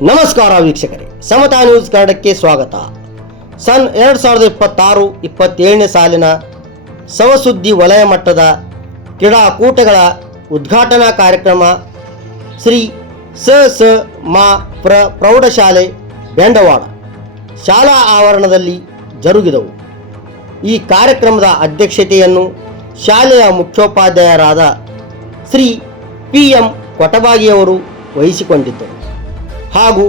ನಮಸ್ಕಾರ ವೀಕ್ಷಕರೇ, ಸಮತಾ ನ್ಯೂಸ್ ಕನ್ನಡಕ್ಕೆ ಸ್ವಾಗತ. ಸನ್ 2026-27ನೇ ಸಾಲಿನ ಸವಸುದ್ದಿ ವಲಯ ಮಟ್ಟದ ಕ್ರೀಡಾಕೂಟಗಳ ಉದ್ಘಾಟನಾ ಕಾರ್ಯಕ್ರಮ ಶ್ರೀ ಸ.ಮ. ಪ್ರೌಢಶಾಲೆ ಬೆಂಡವಾಡ ಶಾಲಾ ಆವರಣದಲ್ಲಿ ಜರುಗಿದವು. ಈ ಕಾರ್ಯಕ್ರಮದ ಅಧ್ಯಕ್ಷತೆಯನ್ನು ಶಾಲೆಯ ಮುಖ್ಯೋಪಾಧ್ಯಾಯರಾದ ಶ್ರೀ P.M. ಕೊಟಬಾಗಿಯವರು ವಹಿಸಿಕೊಂಡಿದ್ದರು. ಹಾಗೂ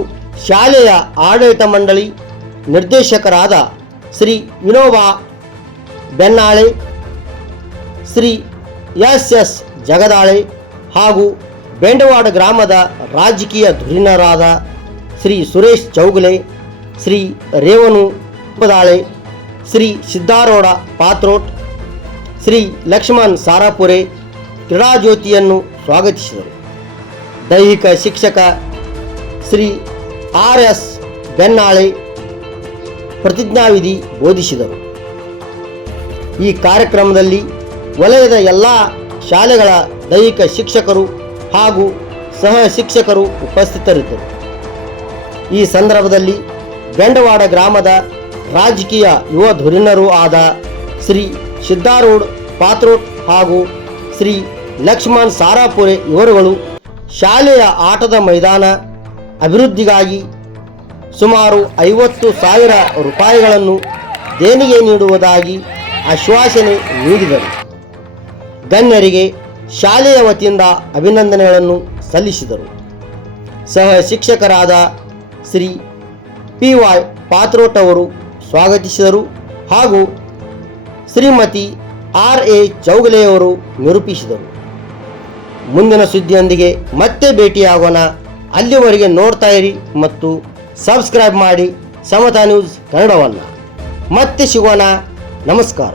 ಶಾಲೆಯ ಆಡಳಿತ ಮಂಡಳಿ ನಿರ್ದೇಶಕರಾದ ಶ್ರೀ ವಿನೋಬಾ ಬೆನ್ನಾಳೆ, ಶ್ರೀ ಎಸ್ ಜಗದಾಳೆ ಹಾಗೂ ಬೆಂಡವಾಡ ಗ್ರಾಮದ ರಾಜಕೀಯ ಧುರೀಣರಾದ ಶ್ರೀ ಸುರೇಶ್ ಚೌಗಲೆ, ಶ್ರೀ ರೇವಣು ಪದಾಳೆ, ಶ್ರೀ ಸಿದ್ದಾರೋಡ ಪಾತ್ರೋಟ್, ಶ್ರೀ ಲಕ್ಷ್ಮಣ್ ಸಾರಾಪುರೆ ಕ್ರೀಡಾಜ್ಯೋತಿಯನ್ನು ಸ್ವಾಗತಿಸಿದರು. ದೈಹಿಕ ಶಿಕ್ಷಕ ಶ್ರೀ R.S. ಬೆನ್ನಾಳೆ ಪ್ರತಿಜ್ಞಾವಿಧಿ ಬೋಧಿಸಿದರು. ಈ ಕಾರ್ಯಕ್ರಮದಲ್ಲಿ ವಲಯದ ಎಲ್ಲ ಶಾಲೆಗಳ ದೈಹಿಕ ಶಿಕ್ಷಕರು ಹಾಗೂ ಸಹ ಶಿಕ್ಷಕರು ಉಪಸ್ಥಿತರಿದ್ದರು. ಈ ಸಂದರ್ಭದಲ್ಲಿ ಬೆಂಡವಾಡ ಗ್ರಾಮದ ರಾಜಕೀಯ ಯುವ ಧುರೀಣರೂ ಆದ ಶ್ರೀ ಸಿದ್ದಾರೂಢ ಪಾತ್ರೋಟ್ ಹಾಗೂ ಶ್ರೀ ಲಕ್ಷ್ಮಣ್ ಸಾರಾಪುರೆ ಇವರುಗಳು ಶಾಲೆಯ ಆಟದ ಮೈದಾನ ಅಭಿವೃದ್ಧಿಗಾಗಿ ಸುಮಾರು 50,000 ರೂಪಾಯಿಗಳನ್ನು ದೇಣಿಗೆ ನೀಡುವುದಾಗಿ ಆಶ್ವಾಸನೆ ನೀಡಿದರು. ಗಣ್ಯರಿಗೆ ಶಾಲೆಯ ವತಿಯಿಂದ ಅಭಿನಂದನೆಗಳನ್ನು ಸಲ್ಲಿಸಿದರು. ಸಹ ಶಿಕ್ಷಕರಾದ ಶ್ರೀ P.Y. ಪಾತ್ರೋಟ್ ಅವರು ಸ್ವಾಗತಿಸಿದರು ಹಾಗೂ ಶ್ರೀಮತಿ R.A. ಚೌಗಲೆಯವರು ನಿರೂಪಿಸಿದರು. ಮುಂದಿನ ಸುದ್ದಿಯೊಂದಿಗೆ ಮತ್ತೆ ಭೇಟಿಯಾಗೋಣ. ಅಲ್ಲಿವರೆಗೆ ನೋಡ್ತಾ ಇರಿ ಮತ್ತು ಸಬ್ಸ್ಕ್ರೈಬ್ ಮಾಡಿ ಸಮತಾ ನ್ಯೂಸ್ ಕನ್ನಡವನ್ನು. ಮತ್ತೆ ಸಿಗೋಣ. ನಮಸ್ಕಾರ.